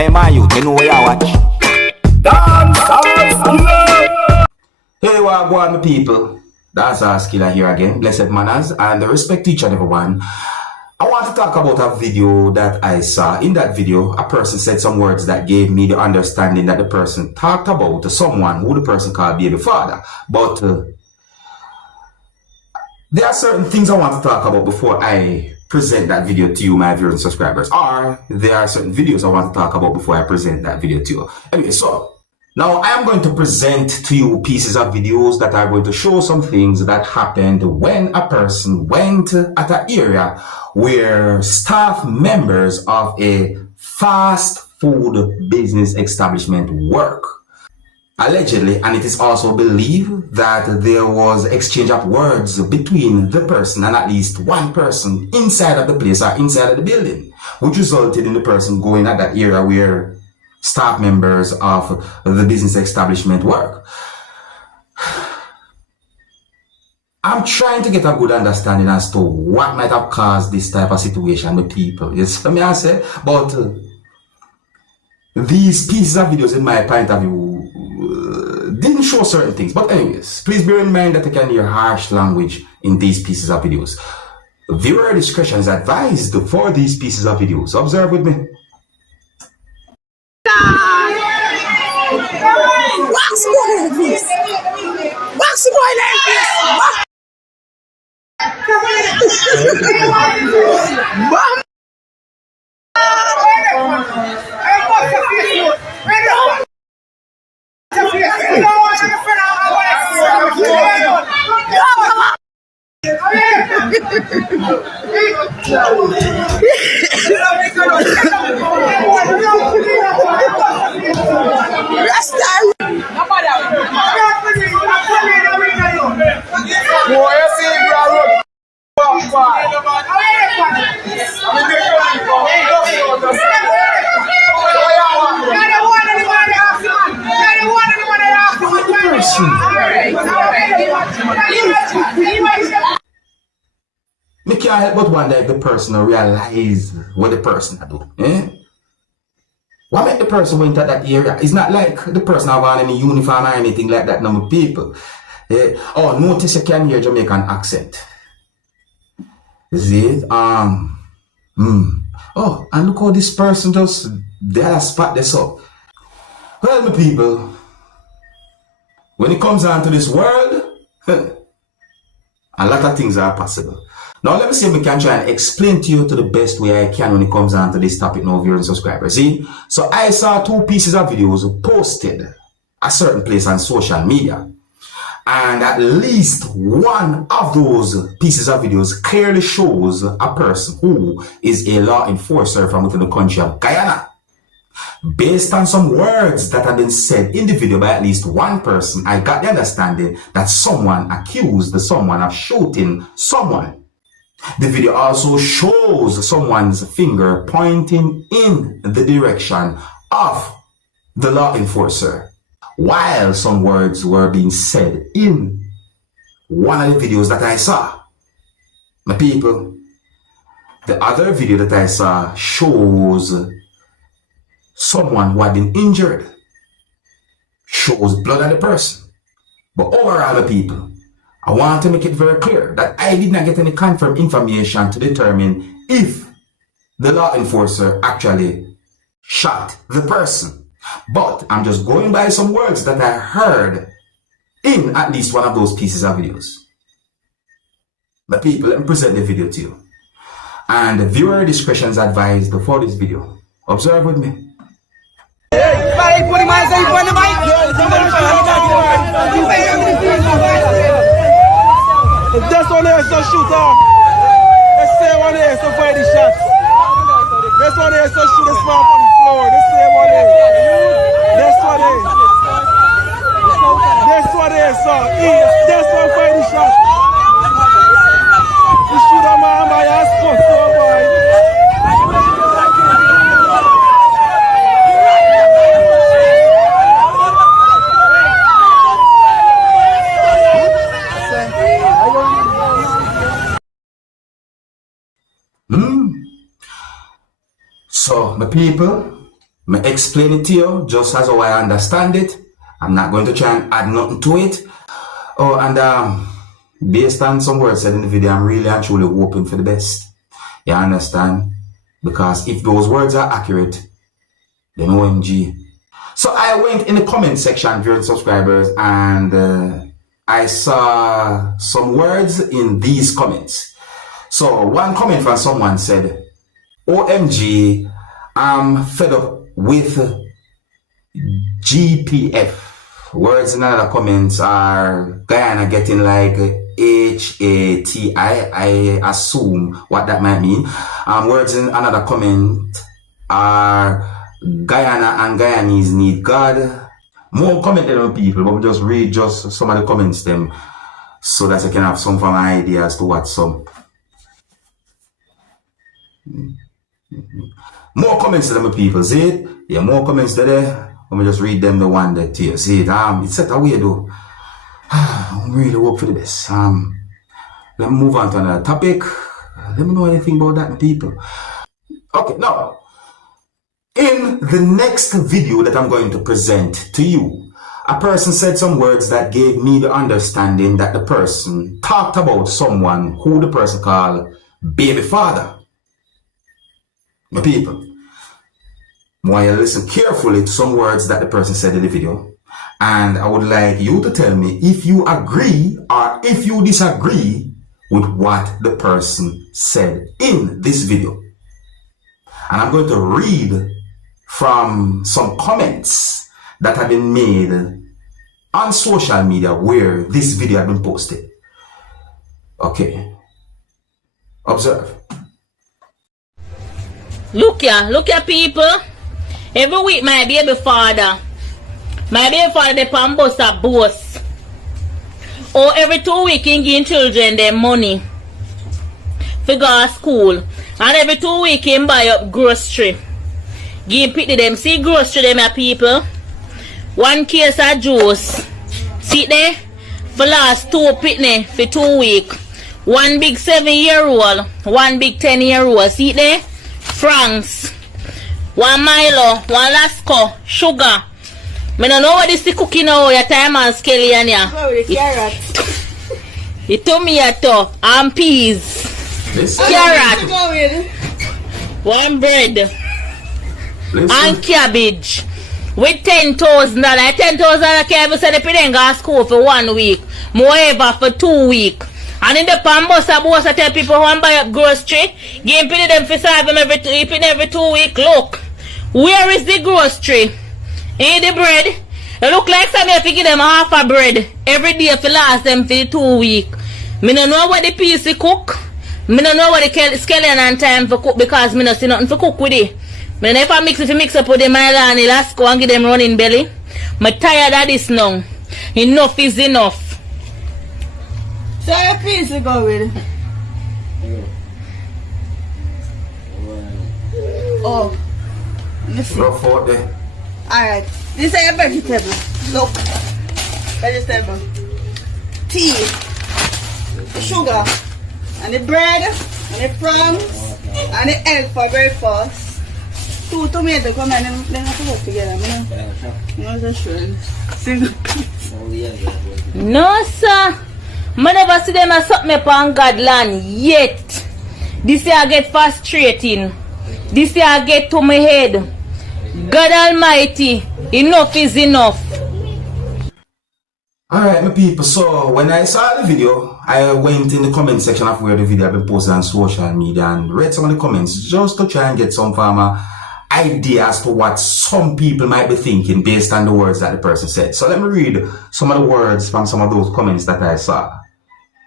Hey man, you know where you watch? Dancehall skilla. Hey, what go on, my people? Dancehall skilla here again. Blessed manners and respect to each and everyone. I want to talk about a video that I saw. In that video, a person said some words that gave me the understanding that the person talked about someone who the person called Babymother. But there are certain things I want to talk about before I present that video to you, my viewers and subscribers. Or there are certain videos I want to talk about before I present that video to you. Anyway, so now I am going to present to you pieces of videos that are going to show some things that happened when a person went at an area where staff members of a fast food business establishment work. Allegedly, and it is also believed that there was exchange of words between the person and at least one person inside of the place or inside of the building, which resulted in the person going at that area where staff members of the business establishment work. I'm trying to get a good understanding as to what might have caused this type of situation with people. Yes, let me say, but these pieces of videos, in my point of view, didn't show certain things. But anyways, please bear in mind that you can hear harsh language in these pieces of videos. Viewer discretion is advised for these pieces of videos. Observe with me. What's going on, please? What's going on, please? Me can't help but wonder if the person realize what the person do. What made the person went to that area? It's not like the person have on any uniform or anything like that, no people. Oh, notice you can hear Jamaican accent. Is it? Oh, and look how this person just there spot this up. Well, my people, when it comes down to this world, a lot of things are possible. Now, let me see if we can try and explain to you to the best way I can when it comes down to this topic now, viewers and subscribers. See? So I saw two pieces of videos posted at a certain place on social media. And at least one of those pieces of videos clearly shows a person who is a law enforcer from within the country of Guyana. Based on some words that have been said in the video by at least one person, I got the understanding that someone accused someone of shooting someone. The video also shows someone's finger pointing in the direction of the law enforcer, while some words were being said in one of the videos that I saw. My people, the other video that I saw shows someone who had been injured, shows blood on the person. But overall, the people, I want to make it very clear that I did not get any confirmed information to determine if the law enforcer actually shot the person. But I'm just going by some words that I heard in at least one of those pieces of videos. But people, let me present the video to you. And viewer discretion is advised for this video. Observe with me. This one here is so shoot off. Let's say one here is so fire the shots. This one here is so shoot the small on the floor. This same one here. This one here. This one here so this one fire the shot. You shoot on my ass for so boy. So, my people, I explain it to you just as how I understand it. I'm not going to try and add nothing to it. Oh, and based on some words said in the video, I'm really and truly hoping for the best. You understand? Because if those words are accurate, then OMG. So I went in the comment section, viewers, subscribers, and I saw some words in these comments. So one comment from someone said, OMG, I'm fed up with GPF. Words in another comments are Guyana getting like HATI. I assume what that might mean. Words in another comment are Guyana and Guyanese need God. More commented on people, but we just read just some of the comments them so that I can have some form of idea as to what some. More comments than the people, see it? Yeah, more comments there. Let me just read them the one that here. See it? It's set away though. I'm really hope for the best. Let me move on to another topic. Let me know anything about that, people. Okay, now in the next video that I'm going to present to you, a person said some words that gave me the understanding that the person talked about someone who the person called baby father. My people, I want you to listen carefully to some words that the person said in the video, and I would like you to tell me if you agree or if you disagree with what the person said in this video. And I'm going to read from some comments that have been made on social media where this video has been posted. Okay, observe. Look here people. Every week my baby father dey pan bus a bus. Or every 2 weeks he give children their money for go to school. And every 2 weeks he buy up grocery. Give pity them. See grocery them a people. 1 case of juice. See there? For last 2 pitney for 2 weeks. 1 big 7-year-old. 1 big 10-year-old. See there? Franks. 1 Milo, 1 Lasco, sugar. I don't know what this is cooking now, your time and skelly and ya. It told me at all. And peas. Carrot. 1 bread. And cabbage. With $10,000. $10,000 I can't even say the people go to school for 1 week. Moreover for 2 weeks. And in the pan bus, I tell people who want buy up grocery, give them for serve them every 2 weeks. Look, where is the grocery? Ain't the bread? It look like somebody have to give them half a bread every day for last them for 2 weeks. Me don't know what the piece cook. Me don't know what the skeleton and time for cook because me don't see nothing for cook with it. Me don't ever mix up with the Milo and the Lasco and give them running belly. Me tired of this now. Enough is enough. So your piece to go with. Oh. Rough out there. Alright. This is your vegetable. Look. Vegetable. Tea. The sugar. And the bread. And the prawns. And the egg for breakfast. 2 tomatoes come and then have to work together. I'm not so sure. Single piece. No sir. I never see them as something upon God land yet. This year I get frustrating. This year I get to my head. God Almighty, enough is enough. Alright, my people, so when I saw the video, I went in the comment section of where the video had been posted on social media and read some of the comments just to try and get some form of idea as to what some people might be thinking based on the words that the person said. So let me read some of the words from some of those comments that I saw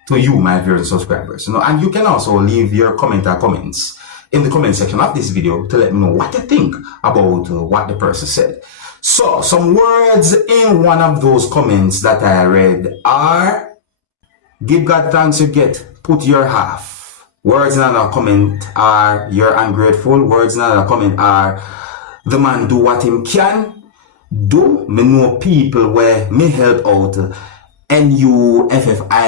to you, my viewers and subscribers. And you can also leave your comment or comments in the comment section of this video to let me know what you think about what the person said. So some words in one of those comments that I read are: give God thanks you get, put your half. Words in another comment are: you're ungrateful. Words in another comment are: the man do what him can do. Me know people where me help out. NUFFIELD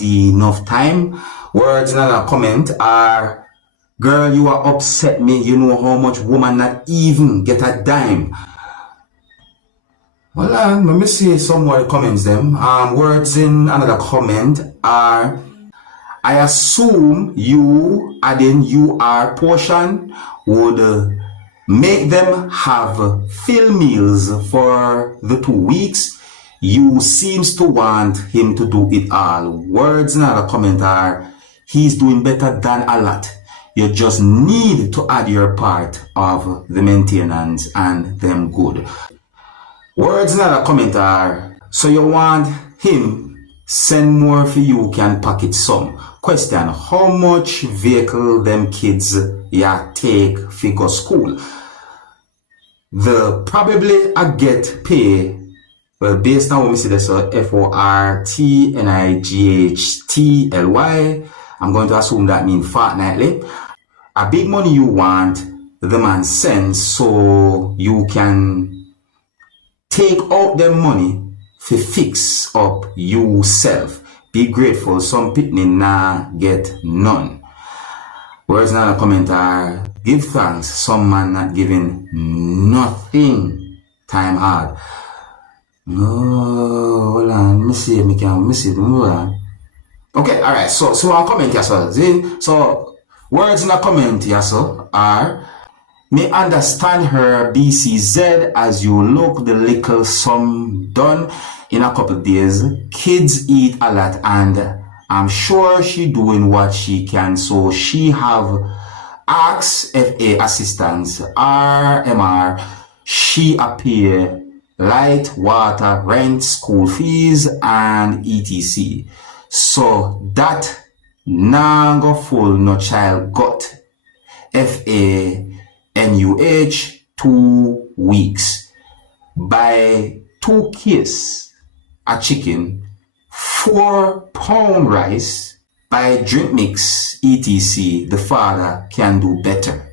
enough time. Words in another comment are: Girl, you are upset me. You know how much woman not even get a dime. Well, let me see some more comments them. Words in another comment are, I assume you adding you are portion would make them have full meals for the 2 weeks. You seems to want him to do it all. Words in another comment are, he's doing better than a lot. You just need to add your part of the maintenance and them good. Words in another comment are, so you want him send more for you can pocket some. Question, how much vehicle them kids take for go school? The probably I get pay, well, based on what we see this, FORTNIGHTLY, I'm going to assume that means fortnightly. A big money you want, the man sends so you can take out them money to fix up yourself. Be grateful, some pitney nah get none. Words in another comment are, give thanks, some man not giving nothing. Time hard. No, hold on, let me see. Okay, alright, so I'll comment here, so words in a comment here, are, may understand her BCZ as you look the little some done in a couple of days. Kids eat a lot and I'm sure she doing what she can, so she have asked FA assistance, RMR, she appear light, water, rent, school fees and etc. So that nah go full no child got FA NUH 2 weeks. Buy 2 kids a chicken, 4 pound rice, buy drink mix, etc. The father can do better.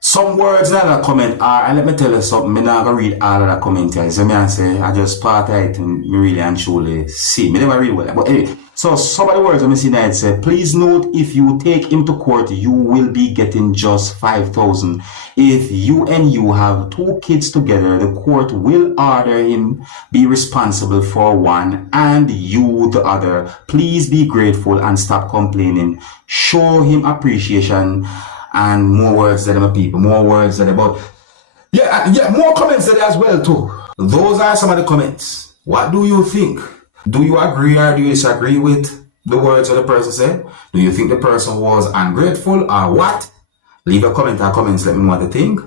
Some words in that comment are, and let me tell you something, I'm not going to read all of the commentaries. So I say, I just part it and really and truly see. I never read well. But anyway, so some of the words I'm see that say, please note, if you take him to court, you will be getting just 5,000. If you and you have 2 kids together, the court will order him be responsible for one and you the other. Please be grateful and stop complaining. Show him appreciation. And more words than about people, more words than about, yeah, more comments than as well too. Those are some of the comments. What do you think? Do you agree or do you disagree with the words of the person said? Do you think the person was ungrateful or what? Leave a comment or comments, let me know what you think.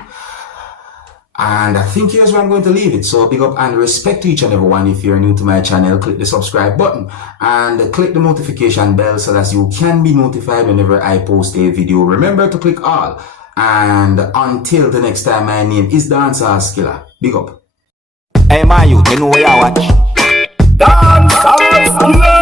And I think here's where I'm going to leave it. So big up and respect to each and everyone. If you're new to my channel, click the subscribe button and click the notification bell so that you can be notified whenever I post a video. Remember to click all. And until the next time, my name is Dancehall Skilla. Big up. Hey, my youth, you know where I watch? Dancehall Skilla.